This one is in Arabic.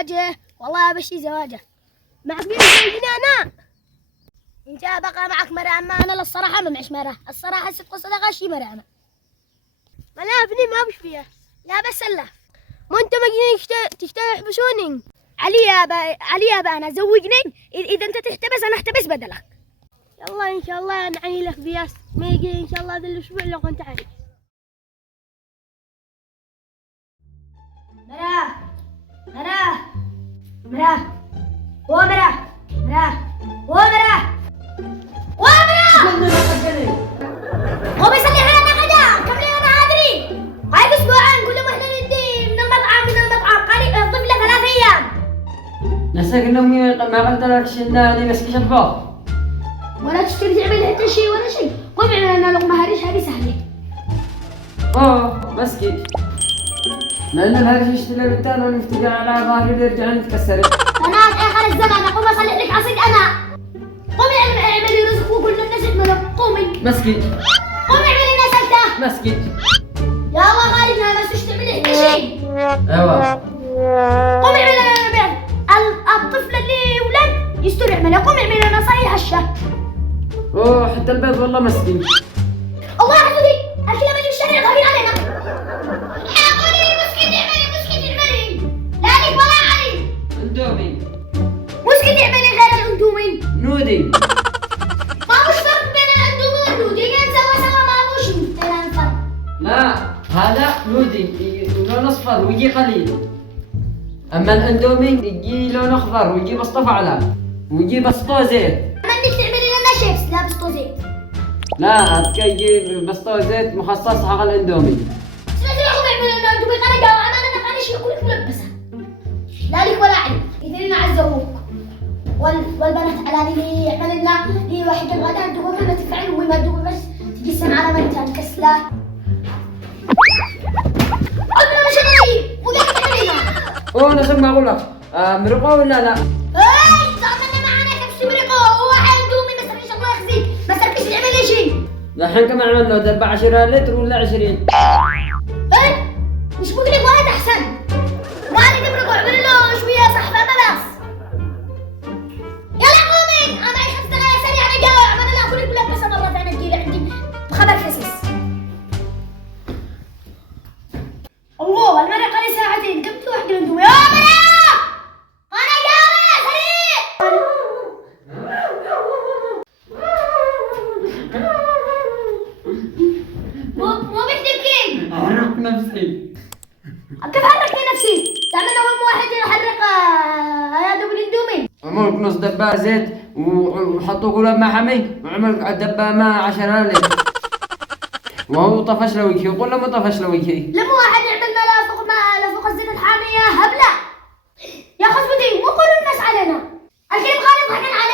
زواجه، والله بشي زواجه. معك مين زوجني أنا؟ أنت بقى معك مرة، أما أنا للصراحة ما معيش مرة، الصراحة الصدق والصدقة شي مرة أنا. ما لا ابني ما بش فيها، لا بس الله. ما أنت مجنون تحبسوني. علي يا با أنا زوجني، إذا أنت تحتبس أنا أحتبس بدلك. يلا إن شاء الله نعي لك بياس، ما يجي إن شاء الله ذا الأسبوع لو كنت عارف. مراه مراه مراه ومراه مراه ومراه قومي صلي على الغداء كملي انا ادري. هاي اسبوعين كل ما احنا ندي من المطعم قال اضيف له 3 ايام. نسيت امي ما قلت لك شناني بس كيش اطبخ ولا تشتري تعمل حتى شيء ولا شيء. قومي اعمل لنا لقمه هريش، هذه سهله. بس كيف لان الهرش يشتري بالتالي ونفتقى على ظهري يرجع نتكسر. انا اخر الزمان اقوم اصلح لك عصيد انا. قومي اعملي رزق وكل الناس يعملوا. قومي مسكين قومي اعملي لنا سلطه. مسكين يا الله غالبنا بس تعملي حتى شيء. ايوه قومي اعملي لنا بيض. الطفل اللي ولد يستر يعملها. قومي اعملي لنا صحيح هشه. حتى البيض والله مسكين. الله يحفظك، الكلام اللي بالشارع غالبين علينا. يا قولي مسكين اعملي لا لك ولا علي. اندومي مسكين اعملي غير الاندومي. نودي ما مش فرق بين الاندومي والنودي، سوا ما مش بين الفرق. لا هذا نودي لون اصفر ويجي قليل، اما الاندومي يجي لون اخضر ويجي بسطة على ويجي بسطة زيت. اما انك تعملي لنا شيبس لا بسطو زيت. لا هتجي بسطة زيت مخصص حق الاندومي. سمعتوا يعملوا لنا اندومي؟ انا جاوا انا قاني شيء كلك ملبسه. لا لك ولا علي، اذا عزوك والبنات على اللي يعمل لنا هي واحد الغداء تقول كلمة تفعل وما تقول بس تجي السمعة ما انت مكسلة. قلنا مش هنري وقاعد تعملينا. انا ما اقول لك مرقه ولا لا؟ اي تعملنا معنا كبسة مرقة وواحد اندومي ما سرقش الله يخزيك، ما سرقش يعمل لي شيء. الحين كم عملنا دبع 10 لتر ولا 20؟ اي مش بقول لك واحد احسن. قاعد تمرقوا اعملوا له شوية صحفة ما بس. يلا قومي انا معي 5 دقايق سريع انا جاي اعمل لها كلك ملبسة مرة ثانية تجيلي عندي بخبر خسيس. الله المرة قال لي ساعتين جبت واحدة اندومي. يا مرة انا جاي سريع. مو بتبكي. حرك نفسي. كيف حركت نفسي؟ تعمل هم واحد يحرق هذا بالاندومي. عملك نص دبة زيت وحطوا قلب مع حمي وعمل دبة مع 10 لتر وهو طفش له وجهي وقول له ما طفش له وجهي. لما واحد يعمل ما فوق الزيت الحامية هبلة. يا خصبتي مو كل الناس علينا. الكريم خالد ضحكن علينا.